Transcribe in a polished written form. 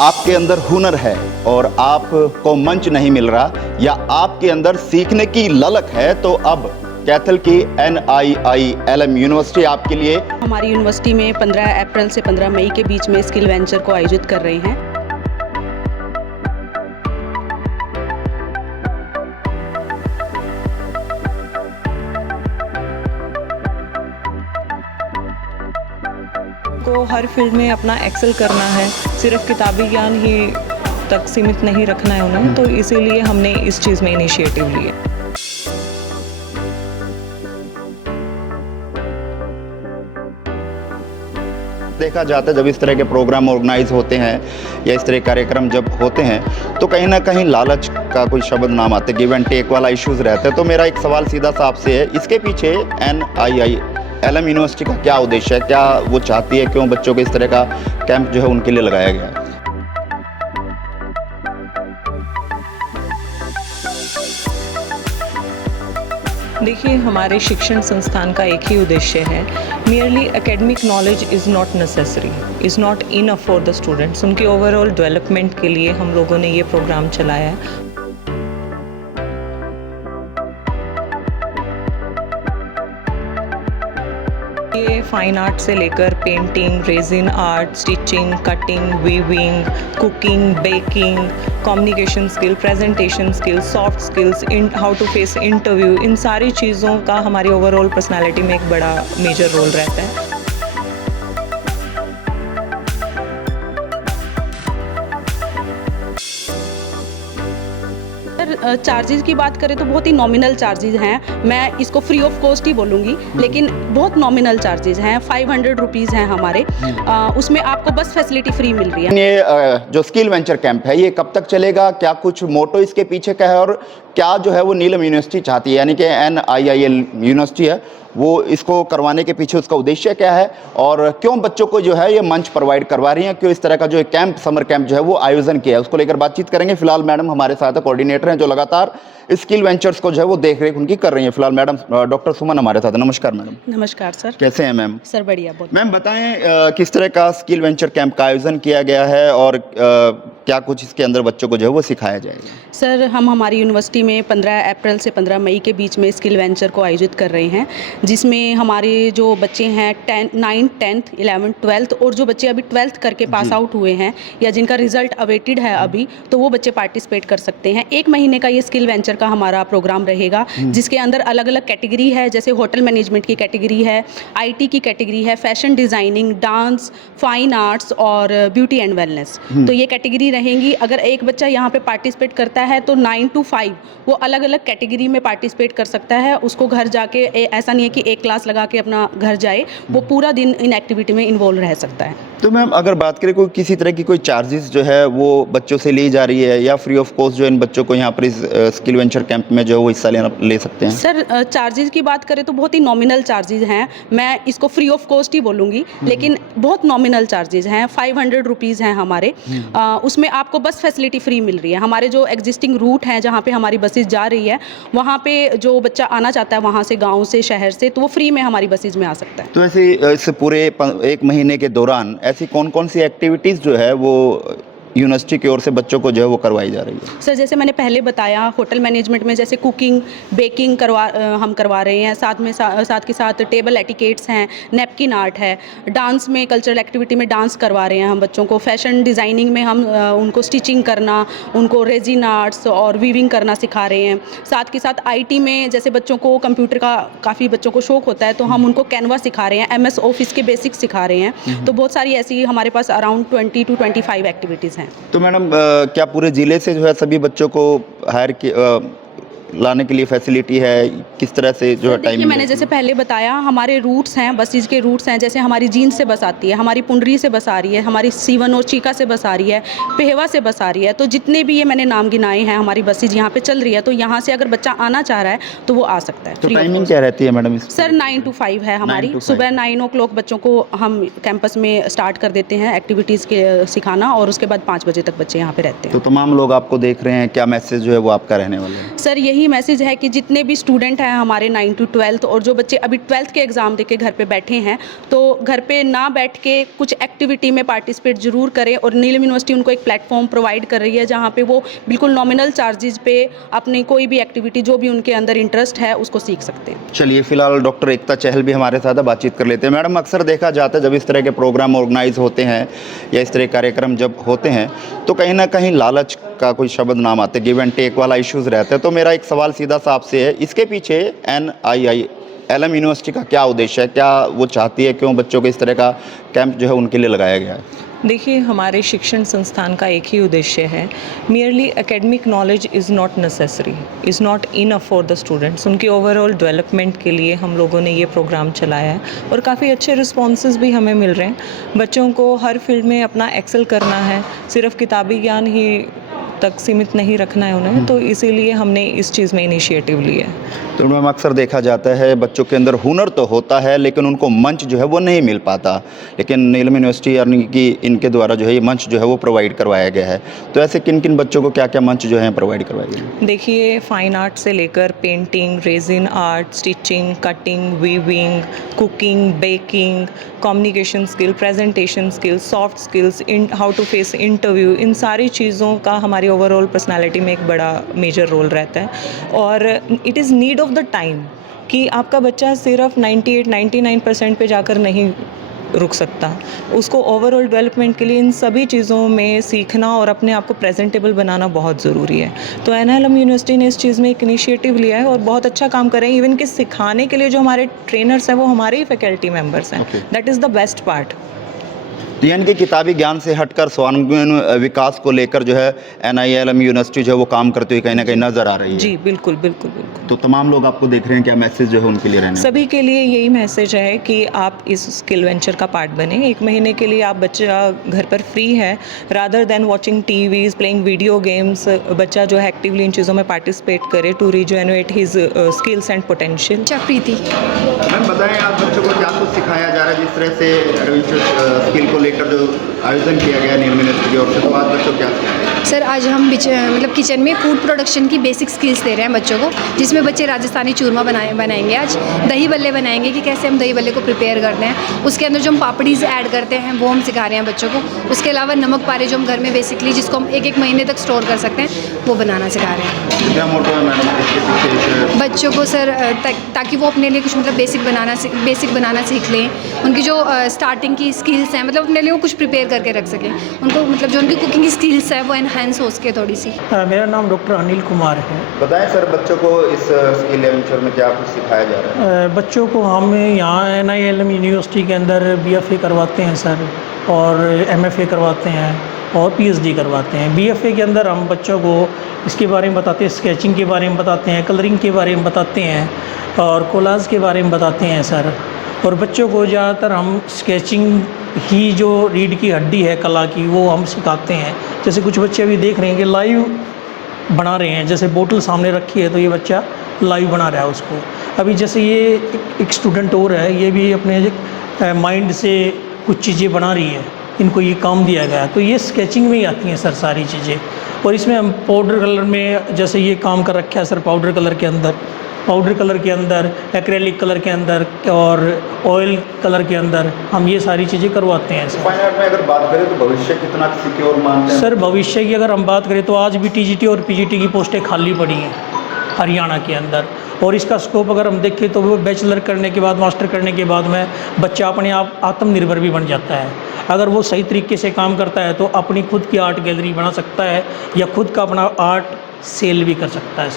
आपके अंदर हुनर है और आपको मंच नहीं मिल रहा या आपके अंदर सीखने की ललक है, तो अब कैथल की NIILM यूनिवर्सिटी आपके लिए हमारी यूनिवर्सिटी में 15 अप्रैल से 15 मई के बीच में स्किल वेंचर को आयोजित कर रहे हैं। को हर फील्ड में अपना एक्सेल करना है, सिर्फ किताबी ज्ञान ही तक सीमित नहीं रखना है उन्हें, तो इसीलिए हमने इस चीज़ में इनिशिएटिव लिए। देखा जाता है जब इस तरह के प्रोग्राम ऑर्गेनाइज होते हैं या इस तरह के कार्यक्रम जब होते हैं तो कहीं ना कहीं लालच का कोई शब्द नाम आते, गिव एंड टेक वाला इश्यूज रहता है। तो मेरा एक सवाल सीधा सा आपसे है, इसके पीछे NIILM यूनिवर्सिटी का क्या उद्देश्य है, क्या वो चाहती है, क्यों बच्चों को इस तरह का कैंप जो है उनके लिए लगाया गया है? देखिए, हमारे शिक्षण संस्थान का एक ही उद्देश्य है, merely academic knowledge is not necessary, is not enough for the students. उनके ओवरऑल डेवलपमेंट के लिए हम लोगों ने ये प्रोग्राम चलाया है। ये फाइन आर्ट से लेकर painting, resin art, stitching, cutting, weaving, cooking, baking, communication skill, presentation skill, soft skills, how to face interview, इन सारी चीज़ों का हमारी ओवरऑल पर्सनालिटी में एक बड़ा मेजर रोल रहता है। चार्जेस की बात करें तो बहुत ही नॉमिनल चार्जेस हैं, मैं इसको फ्री ऑफ कॉस्ट ही बोलूँगी, लेकिन बहुत नॉमिनल चार्जेस हैं। 500 रुपीज़ हैं हमारे, उसमें आपको बस फैसिलिटी फ्री मिल रही है। ये जो स्किल वेंचर कैंप है ये कब तक चलेगा, क्या कुछ मोटो इसके पीछे का है, और क्या जो है वो नीलम यूनिवर्सिटी चाहती है, यानी कि NIIL यूनिवर्सिटी है वो इसको करवाने के पीछे उसका उद्देश्य क्या है, और क्यों बच्चों को जो है ये मंच प्रोवाइड करवा रही हैं, क्यों इस तरह का जो कैंप, समर कैंप जो है वो आयोजन किया है, उसको लेकर बातचीत करेंगे। फिलहाल मैडम हमारे साथ कोऑर्डिनेटर हैं जो लगातार स्किल वेंचर्स को जो है वो देख रेख उनकी कर रही हैं। फिलहाल मैडम डॉक्टर सुमन हमारे साथ। नमस्कार मैडम। नमस्कार सर। कैसे हैं मैम? सर बढ़िया। बहुत मैम बताएं किस तरह का स्किल वेंचर कैंप का आयोजन किया गया है और क्या कुछ इसके अंदर बच्चों को जो है वो सिखाया जाएगा? सर, हम हमारी यूनिवर्सिटी में 15 अप्रैल से 15 मई के बीच में स्किल वेंचर को आयोजित कर रहे हैं, जिसमें हमारे जो बच्चे हैं 9th, 10th, 11th, 12th और जो बच्चे अभी 12th करके पास आउट हुए हैं या जिनका रिजल्ट अवेटेड है अभी, तो वो बच्चे पार्टिसिपेट कर सकते हैं। 1 महीने का ये स्किल वेंचर का हमारा प्रोग्राम रहेगा, जिसके अंदर अलग अलग कैटेगरी है, जैसे होटल मैनेजमेंट की कैटेगरी है, IT की कैटेगरी है, fashion designing, dance, fine arts और ब्यूटी एंड वेलनेस। तो ये कैटेगरी रहेंगी। अगर एक बच्चा यहाँ पे पार्टिसिपेट करता है तो 9 to 5 वो अलग अलग कैटेगरी में पार्टिसिपेट कर सकता है। उसको घर जाके ऐसा नहीं है कि एक क्लास लगा के अपना घर जाए, वो पूरा दिन इन एक्टिविटी में इन्वॉल्व रह सकता है। तो मैम अगर बात करें कोई किसी तरह की कोई चार्जेस जो है वो बच्चों से ली जा रही है या फ्री ऑफ कॉस्ट जो इन बच्चों को यहाँ पर इस स्किल वेंचर कैंप में जो है वो हिस्सा ले सकते हैं? सर, चार्जेस की बात करें तो बहुत ही नॉमिनल चार्जेस हैं, मैं इसको फ्री ऑफ कॉस्ट ही बोलूँगी, लेकिन बहुत नॉमिनल चार्जेस हैं। 500 रुपीज़ हैं हमारे, उसमें आपको बस फैसिलिटी फ्री मिल रही है। हमारे जो एग्जिस्टिंग रूट हैं जहाँ पे हमारी बसेज जा रही है, वहाँ पे जो बच्चा आना चाहता है वहाँ से, गांव से, शहर से, तो वो फ्री में हमारी बसेज में आ सकता है। तो ऐसे इस पूरे 1 महीने के दौरान ऐसी कौन कौन सी एक्टिविटीज़ जो है वो यूनिवर्सिटी की ओर से बच्चों को जो है वो करवाई जा रही है? सर, जैसे मैंने पहले बताया, होटल मैनेजमेंट में जैसे कुकिंग, बेकिंग हम करवा रहे हैं, साथ के साथ टेबल एटिकेट्स हैं, नैपकिन आर्ट है, डांस में, कल्चरल एक्टिविटी में डांस करवा रहे हैं हम बच्चों को, फैशन डिज़ाइनिंग में हम उनको स्टिचिंग करना, उनको रेजिन आर्ट्स और वीविंग करना सिखा रहे हैं। साथ के साथ IT में जैसे बच्चों को कंप्यूटर का काफ़ी बच्चों को शौक होता है, तो हम उनको कैनवा सिखा रहे हैं, MS ऑफिस के बेसिक्स सिखा रहे हैं। तो बहुत सारी ऐसी हमारे पास अराउंड 20 to 25 एक्टिविटीज़ हैं। तो मैडम क्या पूरे ज़िले से जो है सभी बच्चों को लाने के लिए फैसिलिटी है, किस तरह से जो है टाइमिंग? मैंने जैसे पहले बताया, हमारे रूट्स हैं, बसेज के रूट्स हैं, जैसे हमारी जींद से बस आती है, हमारी पुंडरी से बस आ रही है, हमारी सीवन और चीका से बस आ रही है, पेहवा से बस आ रही है। तो जितने भी ये मैंने नाम गिनाए हैं, हमारी बसेज यहाँ पे चल रही है, तो यहाँ से अगर बच्चा आना चाह रहा है तो वो आ सकता है। तो टाइमिंग क्या रहती है मैडम? सर 9 to 5 है हमारी। सुबह 9 o'clock बच्चों को हम कैंपस में स्टार्ट कर देते हैं एक्टिविटीज़ के सिखाना, और उसके बाद 5 बजे तक बच्चे यहाँ पे रहते हैं। तो तमाम लोग आपको देख रहे हैं, क्या मैसेज जो है वो आपका रहने वाला है? सर, यही यही मैसेज है कि जितने भी स्टूडेंट हैं हमारे 9 to 12 और जो बच्चे अभी 12th के एग्ज़ाम देके घर पे बैठे हैं, तो घर पे ना बैठ के कुछ एक्टिविटी में पार्टिसिपेट ज़रूर करें। और नीलम यूनिवर्सिटी उनको एक प्लेटफॉर्म प्रोवाइड कर रही है जहाँ पे वो बिल्कुल नॉमिनल चार्जेस पे अपनी कोई भी एक्टिविटी जो भी उनके अंदर इंटरेस्ट है उसको सीख सकते हैं। चलिए, फिलहाल डॉक्टर एकता चहल भी हमारे साथ है, बातचीत कर लेते हैं। मैडम, अक्सर देखा जाता है जब इस तरह के प्रोग्राम ऑर्गेनाइज होते हैं या इस तरह के कार्यक्रम जब होते हैं तो कहीं ना कहीं लालच का कोई शब्द नाम आते, गिव एंड टेक वाला इश्यूज़ रहते हैं। तो मेरा एक सवाल सीधा सा आपसे है, इसके पीछे NIILM यूनिवर्सिटी का क्या उद्देश्य है, क्या वो चाहती है, क्यों बच्चों को इस तरह का कैंप जो है उनके लिए लगाया गया है? देखिए, हमारे शिक्षण संस्थान का एक ही उद्देश्य है, merely academic knowledge is not necessary, is not enough for the students. उनकी ओवरऑल डेवलपमेंट के लिए हम लोगों ने ये प्रोग्राम चलाया है और काफ़ी अच्छे रिस्पॉन्सेज भी हमें मिल रहे हैं। बच्चों को हर फील्ड में अपना एक्सेल करना है, सिर्फ किताबी ज्ञान ही तक सीमित नहीं रखना है उन्हें, तो इसीलिए हमने इस चीज़ में इनिशिएटिव लिया है। तो मैम, अक्सर देखा जाता है बच्चों के अंदर हुनर तो होता है लेकिन उनको मंच जो है वो नहीं मिल पाता, लेकिन नीलम यूनिवर्सिटी यानी कि इनके द्वारा जो है ये मंच जो है वो प्रोवाइड करवाया गया है। तो ऐसे किन किन बच्चों को क्या क्या मंच जो है प्रोवाइड करवाए गए? देखिए, फाइन आर्ट से लेकर painting, resin art, stitching, cutting, weaving, cooking, baking, communication skill, presentation skill, soft skills, how to face interview, इन सारी चीज़ों का हमारी ओवरऑल पर्सनालिटी में एक बड़ा मेजर रोल रहता है। और it is need of the time कि आपका बच्चा सिर्फ 98-99% पे जाकर नहीं रुक सकता, उसको ओवरऑल डेवलपमेंट के लिए इन सभी चीज़ों में सीखना और अपने आप को प्रेजेंटेबल बनाना बहुत ज़रूरी है। तो NILM यूनिवर्सिटी ने इस चीज़ में एक इनिशिएटिव लिया है और बहुत अच्छा काम कर रहे हैं। इवन कि सिखाने के लिए जो हमारे ट्रेनर्स हैं वो हमारे ही फैकल्टी मेंबर्स हैं। That is the best part. यानी कि किताबी ज्ञान से हटकर सर्वांगीण विकास को लेकर जो है NILM यूनिवर्सिटी जो है वो काम करती हुई कहीं ना कहीं नजर आ रही है। जी बिल्कुल बिल्कुल बिल्कुल। तो तमाम लोग आपको देख रहे हैं, क्या मैसेज जो है उनके लिए रहने? सभी के लिए यही मैसेज है कि आप इस स्किल वेंचर का पार्ट बने। 1 महीने के लिए आप बच्चा घर पर फ्री है, rather than watching TVs, playing video games, बच्चा जो है एक्टिवली इन चीज़ों में पार्टिसिपेट करे to regenerate his skills and potential. Preeti. Ma'am, बताएं आप बच्चों को क्या कुछ सिखाया जा रहा है जिस तरह से एडवेंचर स्किल को लेकर जो आयोजन किया गया नीलम यूनिवर्सिटी की ओर से, तो आज बच्चों को क्या सिखाया? सर, आज हम मतलब किचन में फूड प्रोडक्शन की बेसिक स्किल्स दे रहे हैं बच्चों को, जिसमें बच्चे राजस्थानी चूरमा बनाएंगे। आज दही बल्ले बनाएंगे कि कैसे हम दही बल्ले को प्रिपेयर करते हैं, उसके अंदर जो हम पापड़ीज ऐड करते हैं वो हम सिखा रहे हैं बच्चों को। उसके अलावा नमक पारे जो हम घर में बेसिकली जिसको हम 1-1 महीने तक स्टोर कर सकते हैं वो बनाना सिखा रहे हैं। क्या मोटो है मैडम इसके पीछे? बच्चों को सर ताकि वो अपने लिए कुछ मतलब बेसिक बनाना सीख लें, उनकी जो स्टार्टिंग की स्किल्स हैं मतलब अपने लिए वो कुछ प्रिपेयर करके रख सकें, उनको मतलब जो उनकी कुकिंग की स्किल्स है वो एनहांस हो सके थोड़ी सी। मेरा नाम डॉक्टर अनिल कुमार है। बताएं सर, बच्चों को इस स्किल वेंचर में क्या कुछ सिखाया जा रहा है? बच्चों को हम यहाँ NILM यूनिवर्सिटी के अंदर BFA करवाते हैं सर, और MFA करवाते हैं और PhD करवाते हैं। BFA के अंदर हम बच्चों को इसके बारे में बताते हैं, स्केचिंग के बारे में बताते हैं, कलरिंग के बारे में बताते हैं और कोलाज के बारे में बताते हैं सर। और बच्चों को ज़्यादातर हम स्केचिंग ही जो रीढ़ की हड्डी है कला की वो हम सिखाते हैं। जैसे कुछ बच्चे अभी देख रहे हैं कि लाइव बना रहे हैं, जैसे बोतल सामने रखी है तो ये बच्चा लाइव बना रहा है उसको। अभी जैसे ये एक स्टूडेंट और है, ये भी अपने माइंड से कुछ चीज़ें बना रही है, इनको ये काम दिया गया है, तो ये स्केचिंग में ही आती हैं सर सारी चीज़ें। और इसमें हम पाउडर कलर में जैसे ये काम कर रखा है सर, पाउडर कलर के अंदर, एक्रेलिक कलर के अंदर और ऑयल कलर के अंदर हम ये सारी चीज़ें करवाते हैं सर। फाइन आर्ट में अगर बात करें तो भविष्य कितना सिक्योर मानते हैं? सर, भविष्य की अगर हम बात करें तो आज भी TGT और PGT की पोस्टें खाली पड़ी हैं हरियाणा के अंदर, और इसका स्कोप अगर हम देखें तो वो बैचलर करने के बाद, मास्टर करने के बाद में बच्चा अपने आप आत्मनिर्भर भी बन जाता है। अगर वो सही तरीके से काम करता है तो अपनी खुद की आर्ट गैलरी बना सकता है या खुद का अपना आर्ट सेल भी कर सकता है सर।